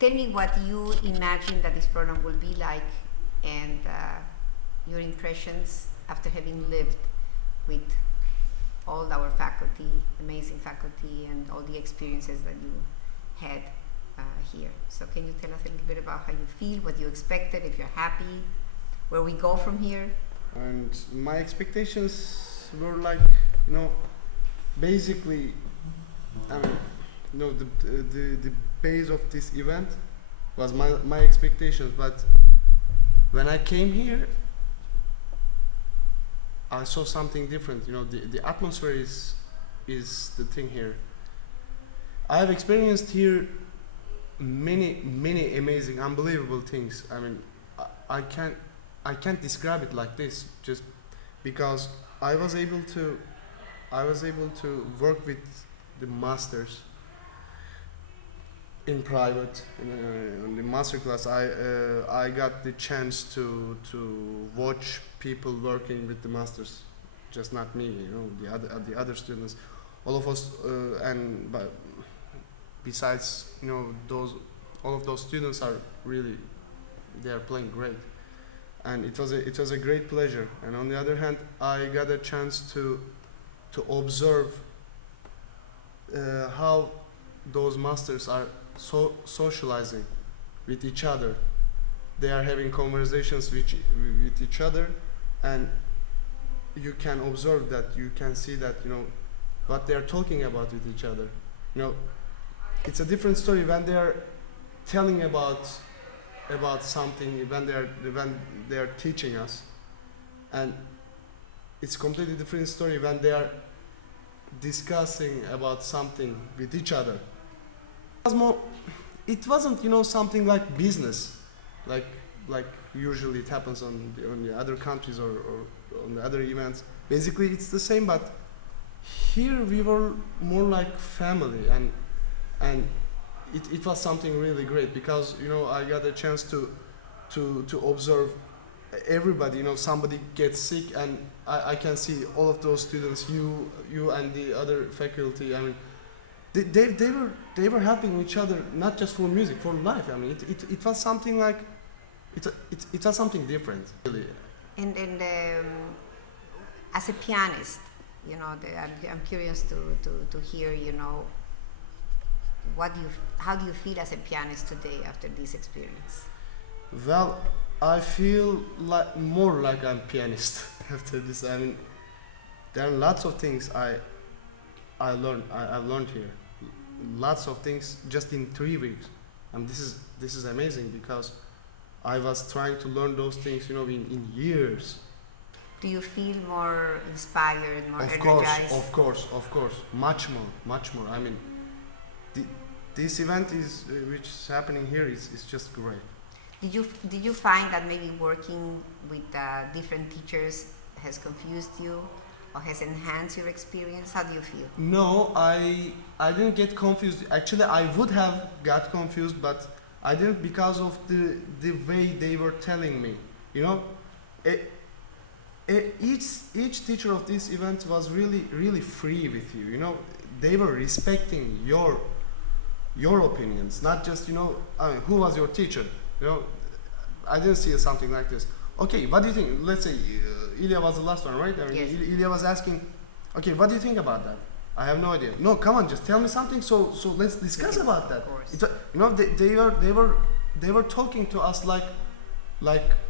Tell me what you imagine that this program will be like, and your impressions after having lived with all our faculty, amazing faculty, and all the experiences that you had here. So can you tell us a little bit about how you feel, what you expected, if you're happy, where we go from here? And my expectations were like, basically, I mean, the base of this event was my expectations, but when I came here, I saw something different. The atmosphere is the thing here. I have experienced here many amazing, unbelievable things. I mean, I can't describe it like this, just because I was able to work with the masters in private. In the master class, I got the chance to watch people working with the masters, just not me. The other students, all of us, but besides, all of those students are really, they are playing great, and it was a great pleasure. And on the other hand, I got a chance to observe how those masters are socializing with each other. They are having conversations with each other, and you can observe that, you can see that, what they are talking about with each other. It's a different story when they are telling about something, when they are teaching us, and it's completely different story when they are discussing about something with each other. It wasn't something like business, like usually it happens on the other countries or on the other events. Basically it's the same, but here we were more like family, and it was something really great, because I got a chance to observe everybody. Somebody gets sick, and I can see all of those students, you and the other faculty. I mean, they were helping each other, not just for music, for life. I mean, it was something like it was something different, really. And as a pianist, I'm curious to hear, how do you feel as a pianist today after this experience? Well, I feel more like I'm pianist after this. I mean, there are lots of things I learned here. Lots of things just in 3 weeks, and this is amazing, because I was trying to learn those things, in years. Do you feel more inspired, more energized? Of course, much more. I mean, this event which is happening here is just great. Did you find that maybe working with different teachers has confused you or has enhanced your experience? How do you feel? No, I didn't get confused. Actually, I would have got confused, but I didn't, because of the way they were telling me. Each teacher of this event was really free with you. They were respecting your opinions, not just I mean, who was your teacher? I didn't see something like this. Okay, what do you think? Let's say Ilya was the last one, right? I mean, yes. Ilya was asking, okay, what do you think about that? I have no idea. No, come on, just tell me something. So let's discuss about that. Of course. They were talking to us like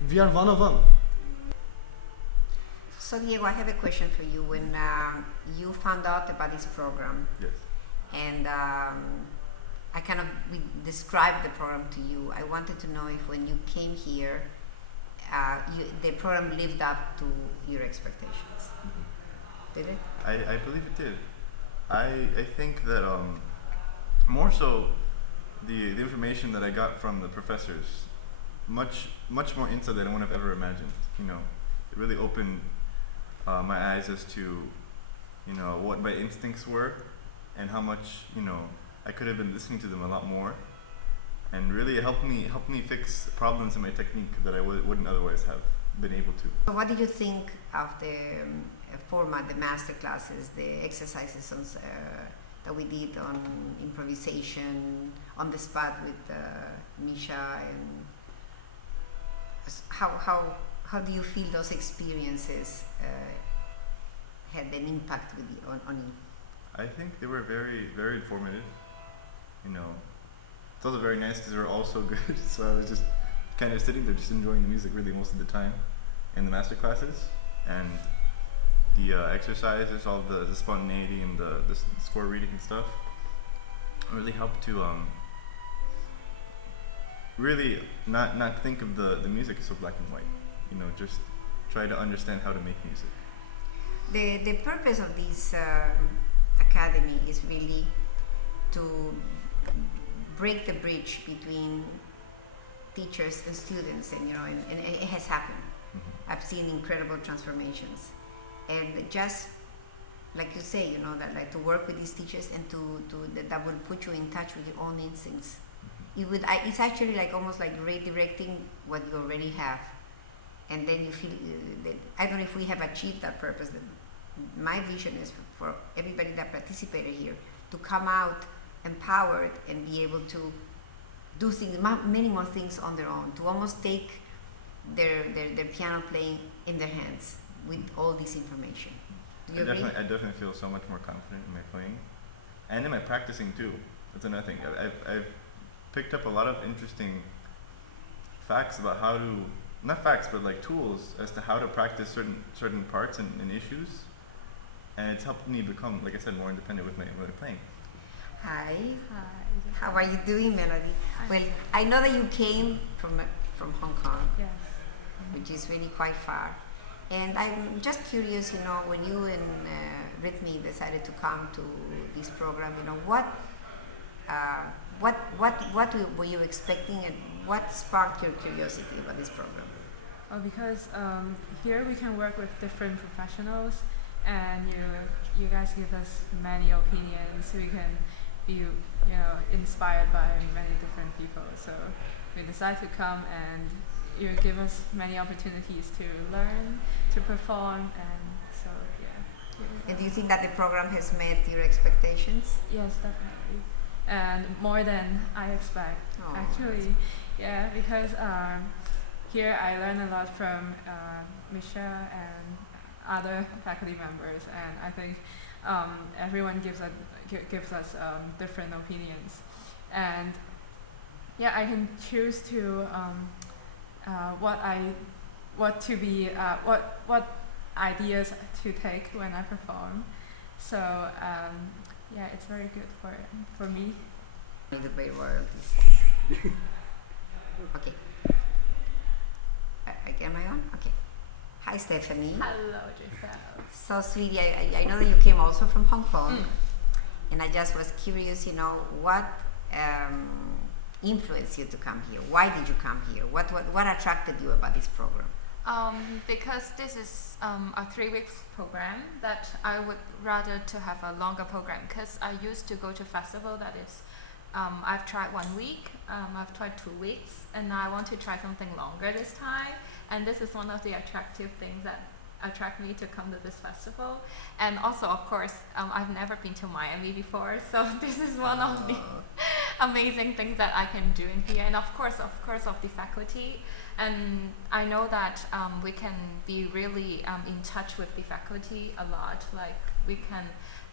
we are one of them. So Diego, I have a question for you. When you found out about this program, Yes. and we described the program to you, I wanted to know if when you came here, the program lived up to your expectations. Did it? I believe it did. I think that more so the information that I got from the professors, much more insight than I would have ever imagined. It really opened my eyes as to what my instincts were, and how much I could have been listening to them a lot more, and really it helped me fix problems in my technique that I wouldn't otherwise have been able to. So what did you think of the format, the master classes, the exercises that we did on improvisation, on the spot with Misha, and how do you feel those experiences had an impact with you, on you? I think they were very, very informative. You know, it's also very nice because they were all so good. So I was just kind of sitting there, just enjoying the music really most of the time in the master classes, and the exercises, all the spontaneity and the score reading and stuff really helped to really not think of the music as so black and white. You know, just try to understand how to make music. The purpose of this academy is really to break the bridge between teachers and students, and it has happened. Mm-hmm. I've seen incredible transformations, and just like you say, that like to work with these teachers and that will put you in touch with your own instincts. It's actually like almost like redirecting what you already have, and then you feel that I don't know if we have achieved that purpose. That my vision is for everybody that participated here to come out empowered and be able to do things, many more things on their own, to almost take their piano playing in their hands with all this information. Do you agree? I definitely feel so much more confident in my playing, and in my practicing too. That's another thing. I've picked up a lot of interesting facts about how to, not facts, but like tools as to how to practice certain parts and issues, and it's helped me become, like I said, more independent with my playing. Hi. Hi. How are you doing, Melody? Well, I know that you came from Hong Kong, Yes. which is really quite far. And I'm just curious, when you and Rhythmi decided to come to this program, what were you expecting, and what sparked your curiosity about this program? Oh, because here we can work with different professionals, and you guys give us many opinions. We can be inspired by many different people. So we decided to come, and you give us many opportunities to learn, to perform, and so yeah. And do you think that the program has met your expectations? Yes, definitely, and more than I expect. Oh. Actually, yeah, because here I learn a lot from Misha and other faculty members, and I think everyone gives us different opinions, and yeah, I can choose to what ideas to take when I perform. So yeah, it's very good for me. Need to pay royalties. Okay. Am I on? Okay. Hi, Stephanie. Hello, Giselle. So, sweetie, I know that you came also from Hong Kong, and I just was curious, what influenced you to come here? Why did you come here? What attracted you about this program? Because this is a 3-week program that I would rather to have a longer program, because I used to go to festival that is I've tried 1 week, I've tried 2 weeks, and I want to try something longer this time, and this is one of the attractive things that attract me to come to this festival. And also, of course, I've never been to Miami before, so this is one of the amazing things that I can do in here, and of course of the faculty. And I know that we can be really in touch with the faculty a lot, like we can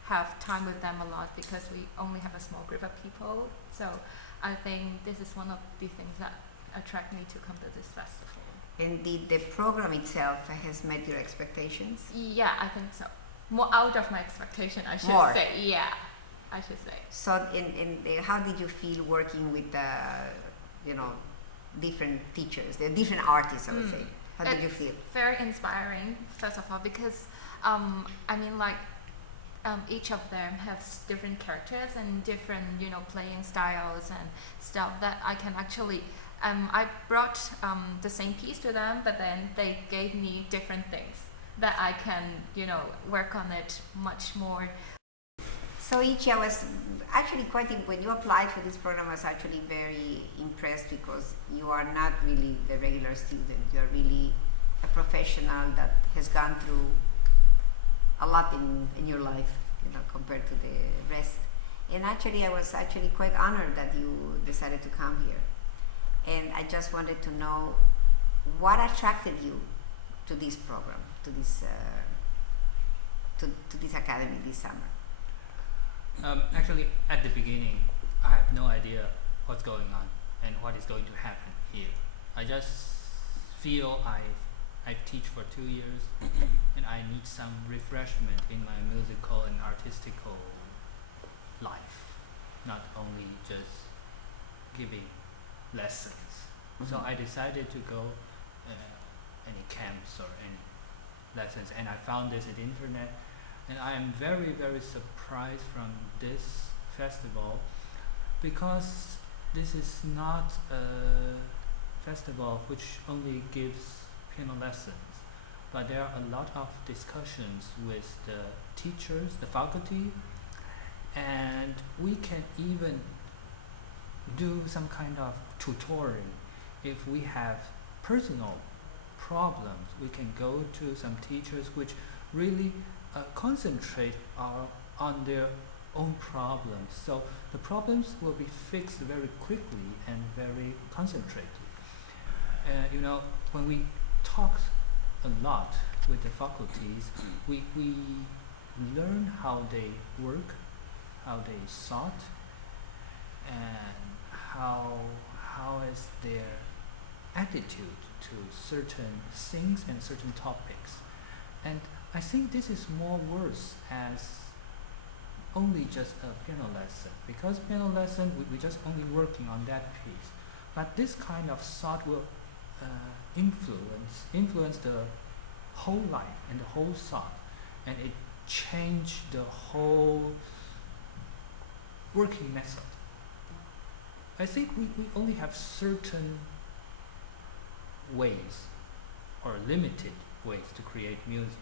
have time with them a lot because we only have a small group of people. So I think this is one of the things that attract me to come to this festival. And the program itself has met your expectations? Yeah, I think so. More out of my expectation, I should More. say. Yeah, I should say. So, how did you feel working with different teachers, the different artists, I would say? How did you feel? Very inspiring, first of all, because each of them has different characters and different, playing styles and stuff that I can actually. I brought the same piece to them, but then they gave me different things that I can, work on it much more. So Ichi, I was actually when you applied for this program, I was actually very impressed because you are not really the regular student. You are really a professional that has gone through a lot in your life, compared to the rest. And actually, I was actually quite honored that you decided to come here. And I just wanted to know what attracted you to this program, to this academy this summer. Actually, at the beginning, I have no idea what's going on and what is going to happen here. I just feel I teach for 2 years and I need some refreshment in my musical and artistical life, not only just giving lessons. So I decided to go any camps or any lessons, and I found this at the internet, and I am very, very surprised from this festival, because this is not a festival which only gives piano lessons, but there are a lot of discussions with the teachers, the faculty, and we can even do some kind of tutoring. If we have personal problems, we can go to some teachers which really concentrate on their own problems. So the problems will be fixed very quickly and very concentrated. When we talk a lot with the faculties, we learn how they work, how they thought, and how is their attitude to certain things and certain topics. And I think this is more worse as only just a piano lesson, because piano lesson we just only working on that piece, but this kind of thought will influence the whole life and the whole thought, and it change the whole working method. I think we only have certain ways or limited ways to create music,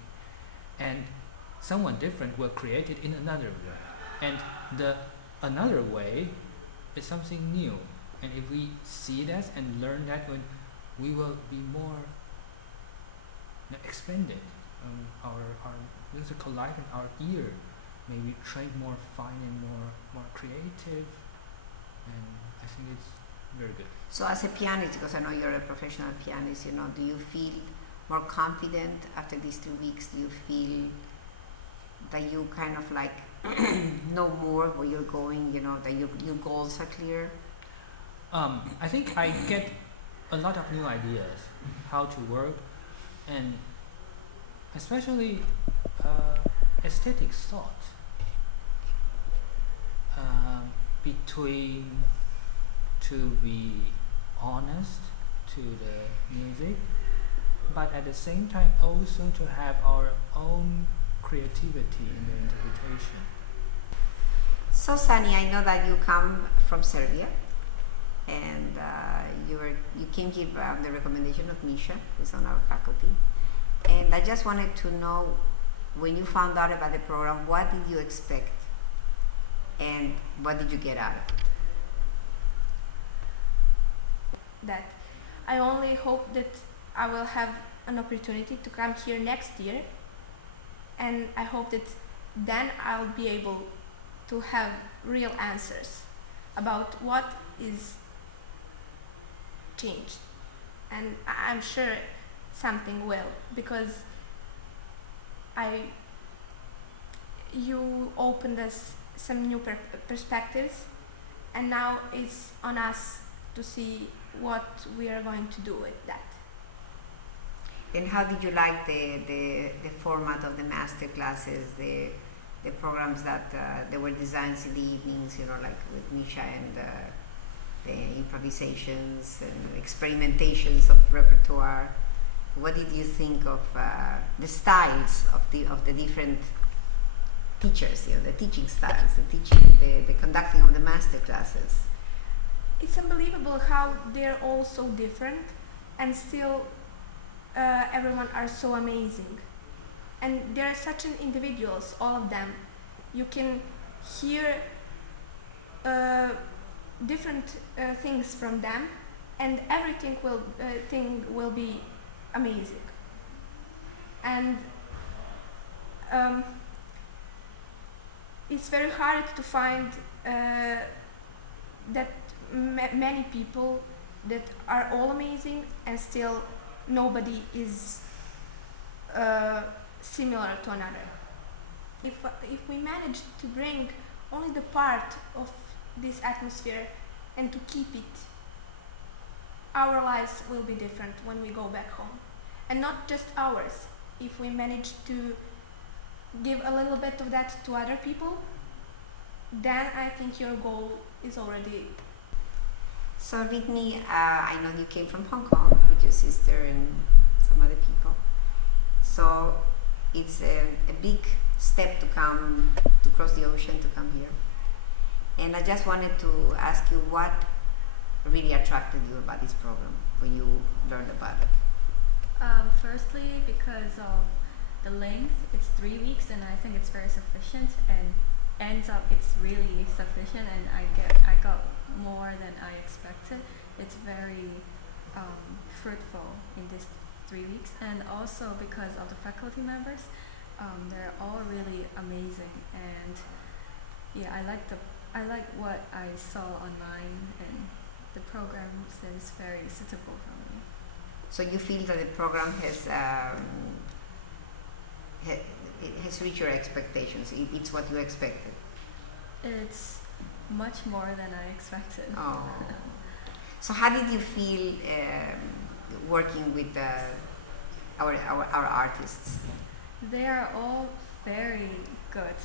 and someone different will create it in another way, and the another way is something new, and if we see that and learn that, when we will be more expanded, our musical life and our ear may be trained more fine and more creative, and I think it's very good. So as a pianist, because I know you're a professional pianist, do you feel more confident after these 2 weeks? Do you feel that you kind of like know more where you're going, that your goals are clear? I think I get a lot of new ideas how to work, and especially aesthetic thought between to be honest to the music, but at the same time also to have our own creativity in the interpretation. So Sani, I know that you come from Serbia, and you came here on the recommendation of Misha, who's on our faculty. And I just wanted to know, when you found out about the program, what did you expect, and what did you get out of it? That I only hope that I will have an opportunity to come here next year, and I hope that then I'll be able to have real answers about what is changed, and I'm sure something will, because you opened us some new perspectives, and now it's on us to see what we are going to do with that. And how did you like the format of the master classes, the programs that they were designed in the evenings, like with Misha, and the improvisations and experimentations of repertoire? What did you think of the styles of the different teachers, the teaching styles, the conducting of the master classes? It's unbelievable how they're all so different, and still everyone are so amazing. And they're such an individuals, all of them. You can hear different things from them, and everything will be amazing. And it's very hard to find that many people that are all amazing and still nobody is similar to another. If we manage to bring only the part of this atmosphere and to keep it, our lives will be different when we go back home. And not just ours. If we manage to give a little bit of that to other people, then I think your goal is already. So Whitney, I know you came from Hong Kong with your sister and some other people. So it's a big step to cross the ocean to come here. And I just wanted to ask you what really attracted you about this program when you learned about it. Firstly, because of the length, it's 3 weeks, and I think it's very sufficient. And ends up, it's really sufficient, and I got more than I expected. It's very fruitful in these 3 weeks, and also because of the faculty members, they're all really amazing. And yeah, I like what I saw online, and the program seems very suitable for me. So you feel that the program has reached your expectations? It's what you expected? It's much more than I expected. Oh. So how did you feel working with our artists? They are all very good.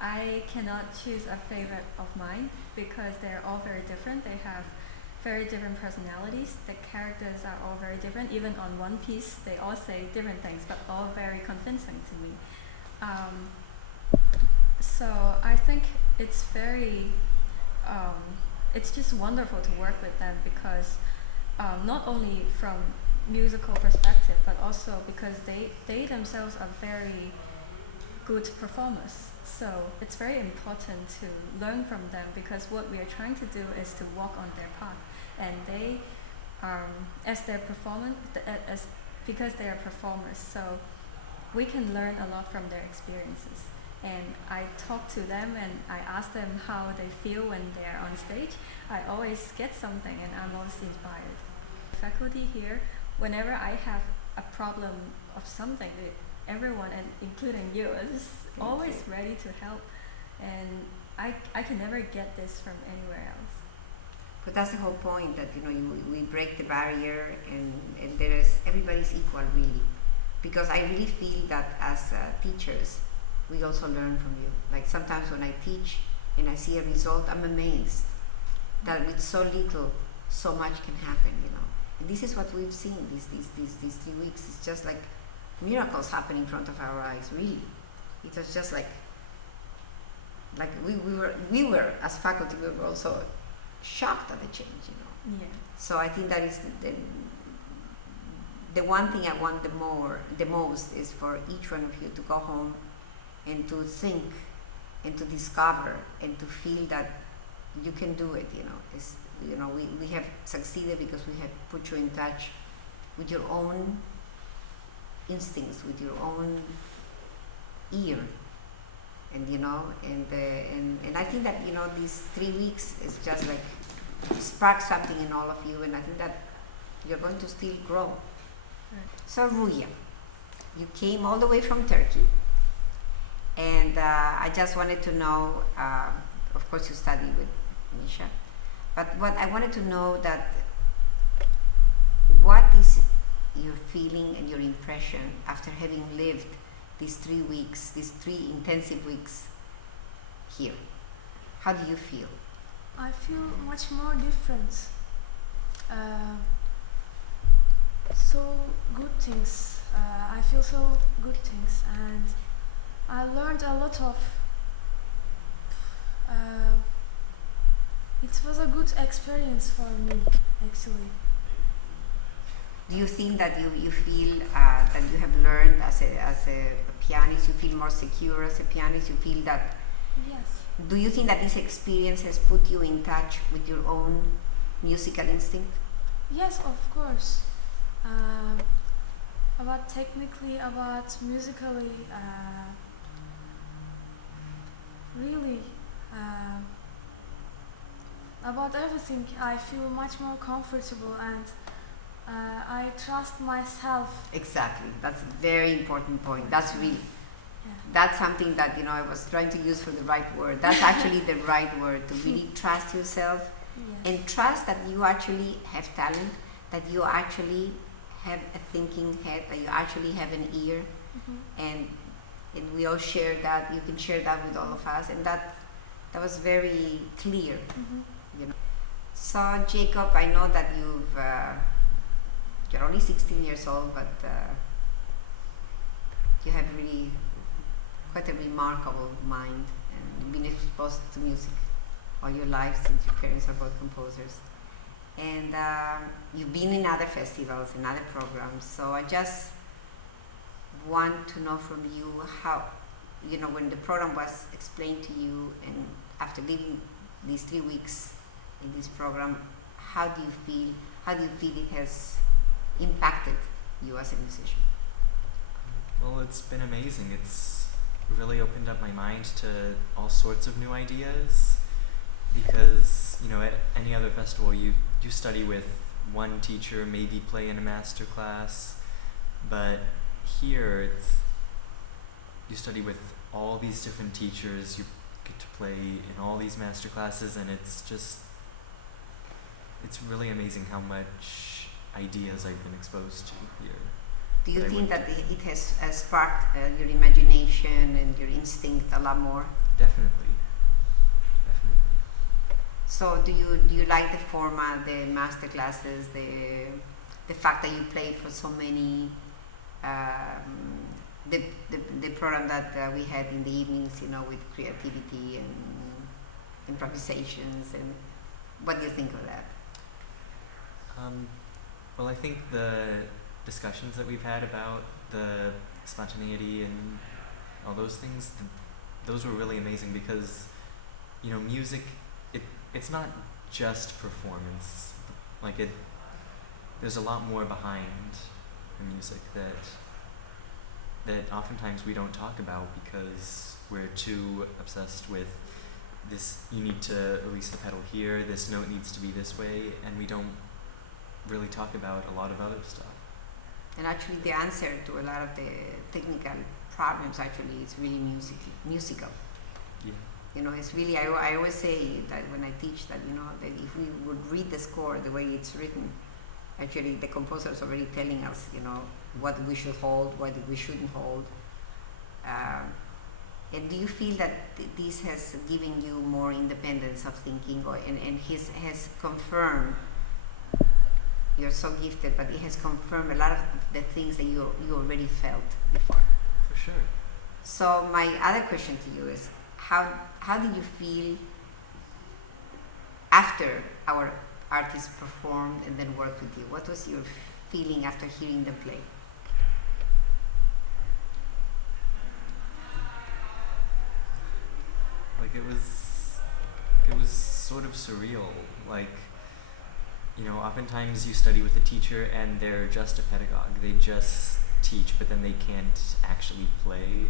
I cannot choose a favorite of mine because they're all very different. They have very different personalities. The characters are all very different. Even on One Piece, they all say different things, but all very convincing to me. So I think it's very, it's just wonderful to work with them because not only from musical perspective, but also because they themselves are very good performers. So it's very important to learn from them because what we are trying to do is to walk on their path, and they, as their performance, because they are performers, so we can learn a lot from their experiences. And I talk to them and I ask them how they feel when they are on stage. I always get something, and I'm always inspired. Faculty here, whenever I have a problem of something, everyone, and including you, is always ready to help, and I can never get this from anywhere else. But that's the whole point, that we break the barrier, and there is, everybody's equal really, because I really feel that as teachers we also learn from you. Like sometimes when I teach and I see a result, I'm amazed that with so little so much can happen, and this is what we've seen these 3 weeks. It's just like miracles happen in front of our eyes, really. It was just like we were as faculty, we were also shocked at the change, Yeah. So I think that is the one thing I want the most is for each one of you to go home and to think and to discover and to feel that you can do it. We have succeeded because we have put you in touch with your own instincts, with your own ear, and and I think that these 3 weeks is just like spark something in all of you, and I think that you're going to still grow. Right. So Ruya, you came all the way from Turkey, and I just wanted to know, of course you studied with Misha, but what I wanted to know that what is your feeling and your impression after having lived these 3 weeks, these 3 intensive weeks here? How do you feel? I feel much more different. So good things. I feel so good things, and I learned a lot of. It was a good experience for me, actually. Do you think that you feel that you have learned as a pianist? You feel more secure as a pianist? You feel that? Yes. Do you think that this experience has put you in touch with your own musical instinct? Yes, of course. About technically, about musically, really, about everything, I feel much more comfortable and I trust myself. Exactly. That's a very important point. That's really, Yeah. that's something that, I was trying to use for the right word. That's actually the right word, to really trust yourself Yes. and trust that you actually have talent, that you actually have a thinking head, that you actually have an ear, Mhm. and we all share that. You can share that with all of us, and that was very clear. Mhm. So Jacob, I know that you're only 16 years old, but you have really quite a remarkable mind, and you've been exposed to music all your life since your parents are both composers. And you've been in other festivals and other programs. So I just want to know from you how, when the program was explained to you, and after living these 3 weeks in this program, how do you feel? How do you feel it has impacted you as a musician? Well, it's been amazing. It's really opened up my mind to all sorts of new ideas because, at any other festival you study with one teacher, maybe play in a master class, but here you study with all these different teachers, you get to play in all these master classes, and it's really amazing how much ideas I've been exposed to here. Do you But I think that wouldn't- it has sparked your imagination and your instinct a lot more? Definitely. So do you like the format, the master classes, the fact that you played for so many, the program that we had in the evenings, with creativity and improvisations, and what do you think of that? Well, I think the discussions that we've had about the spontaneity and all those things, those were really amazing because, music, it's not just performance. There's a lot more behind the music that oftentimes we don't talk about because we're too obsessed with this. You need to release the pedal here, this note needs to be this way, and we don't really talk about a lot of other stuff. And actually, the answer to a lot of the technical problems actually is really musical. Yeah. It's really, I always say that when I teach that, that if we would read the score the way it's written, actually the composer is already telling us, what we should hold, what we shouldn't hold. And do you feel that this has given you more independence of thinking, and has confirmed, you're so gifted, but it has confirmed a lot of the things that you already felt before? For sure. So my other question to you is, how did you feel after our artists performed and then worked with you? What was your feeling after hearing them play? It was sort of surreal. Oftentimes you study with a teacher and they're just a pedagogue. They just teach, but then they can't actually play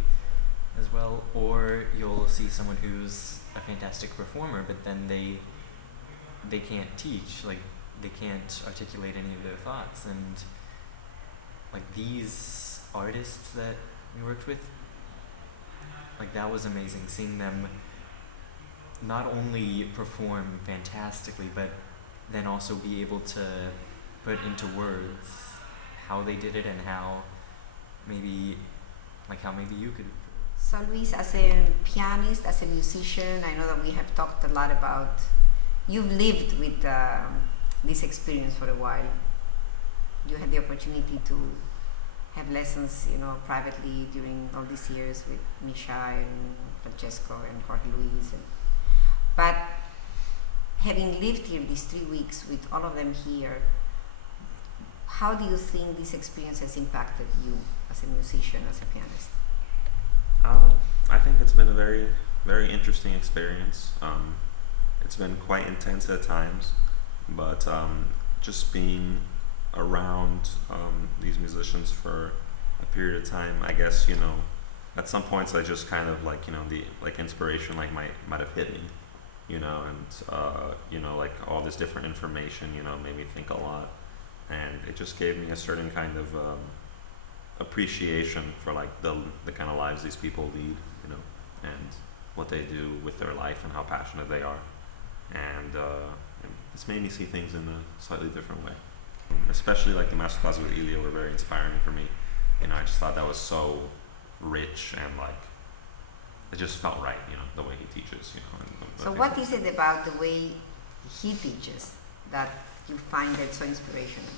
as well. Or you'll see someone who's a fantastic performer, but then they can't teach. They can't articulate any of their thoughts. And these artists that we worked with, that was amazing. Seeing them not only perform fantastically, but then also be able to put into words how they did it and how maybe you could. So Luis, as a pianist, as a musician, I know that we have talked a lot about, you've lived with this experience for a while. You had the opportunity to have lessons, privately during all these years with Misha and Francesco and Jorge Luis. But having lived here these 3 weeks with all of them here, how do you think this experience has impacted you as a musician, as a pianist? I think it's been a very, very interesting experience. It's been quite intense at times, but just being around these musicians for a period of time, I guess, at some points I just kind of like, the like inspiration like might have hit me, and like all this different information, made me think a lot, and it just gave me a certain kind of appreciation for like the kind of lives these people lead, and what they do with their life and how passionate they are, and it's made me see things in a slightly different way. Especially like the master classes with Ilya were very inspiring for me. I just thought that was so rich, and like it just felt right, the way he teaches, and So what is it about the way he teaches that you find it so inspirational?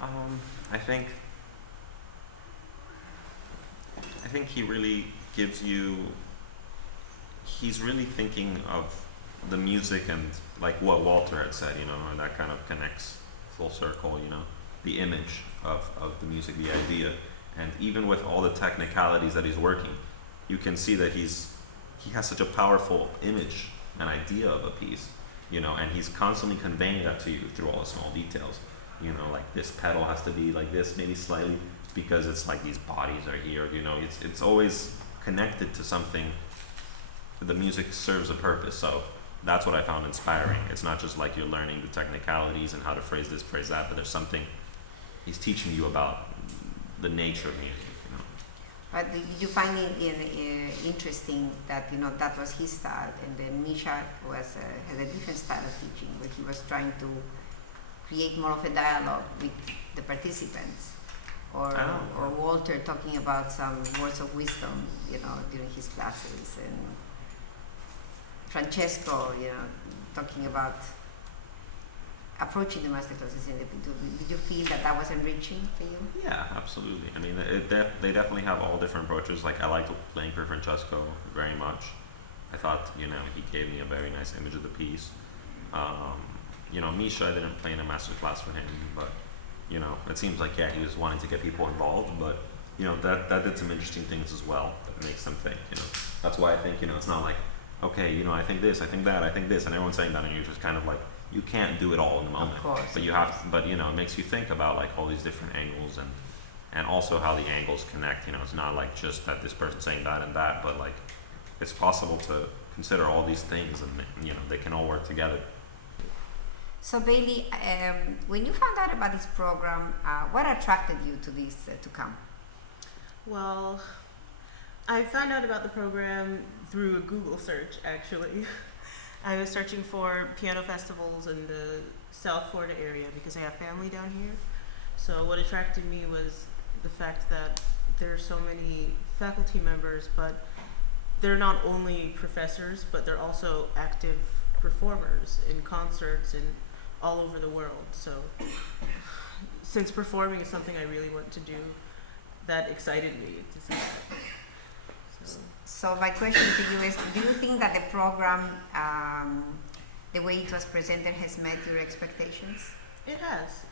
I think he really gives you, he's really thinking of the music, and like what Walter had said, and that kind of connects full circle, the image of the music, the idea. And even with all the technicalities that he's working, you can see that he has such a powerful image, an idea of a piece, and he's constantly conveying that to you through all the small details. Like this pedal has to be like this, maybe slightly, because it's like these bodies are here, it's always connected to something. The music serves a purpose, so that's what I found inspiring. It's not just like you're learning the technicalities and how to phrase this, phrase that, but there's something he's teaching you about the nature of music. But did you find it interesting that that was his style, and then Misha had a different style of teaching, where he was trying to create more of a dialogue with the participants, or Walter talking about some words of wisdom, during his classes, and Francesco, talking about approaching the master classes in the video. Did you feel that was enriching for you? Yeah, absolutely. I mean, they definitely have all different approaches. Like, I liked playing for Francesco very much. I thought, he gave me a very nice image of the piece. Misha, I didn't play in a master class for him, but, it seems like, he was wanting to get people involved, but, that did some interesting things as well that makes them think, That's why I think, it's not like, okay, I think this, I think that, I think this, and everyone's saying that, and you're just kind of like, you can't do it all in the moment. Of course. But you have, it makes you think about like all these different angles, and also how the angles connect. It's not like just that this person's saying that and that, but like it's possible to consider all these things, and they can all work together. So Bailey, when you found out about this program, what attracted you to this to come? Well, I found out about the program through a Google search, actually. I was searching for piano festivals in the South Florida area because I have family down here. So what attracted me was the fact that there are so many faculty members, but they're not only professors, but they're also active performers in concerts and all over the world. So since performing is something I really want to do, that excited me to see that. So my question to you is, do you think that the program, the way it was presented, has met your expectations? It has.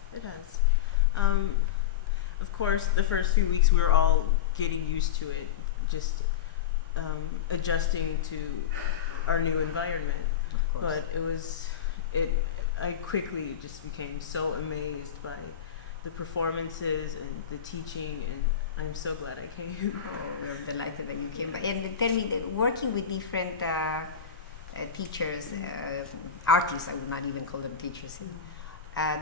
Of course, the first few weeks we were all getting used to it, just adjusting to our new environment. Of course. But I quickly just became so amazed by the performances and the teaching, and I'm so glad I came. Oh, we're delighted that you came. And tell me, that working with different teachers, artists, I would not even call them teachers,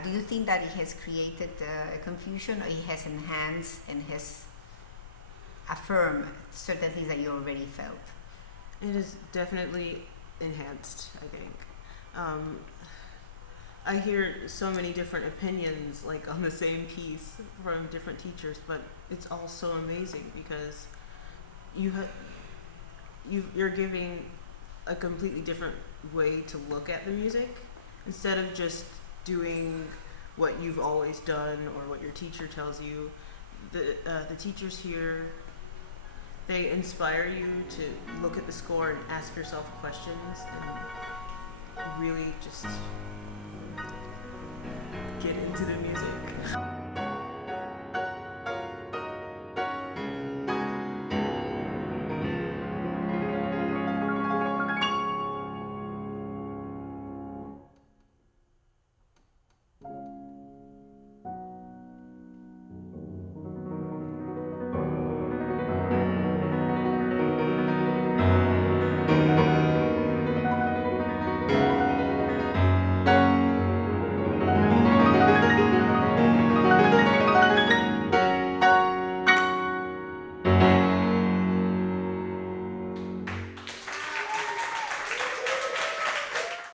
do you think that it has created a confusion, or it has enhanced and has affirmed certain things that you already felt? It is definitely enhanced, I think. I hear so many different opinions, like on the same piece from different teachers, but it's all so amazing because you're giving a completely different way to look at the music instead of just doing what you've always done or what your teacher tells you. The teachers here, they inspire you to look at the score and ask yourself questions and really just get into the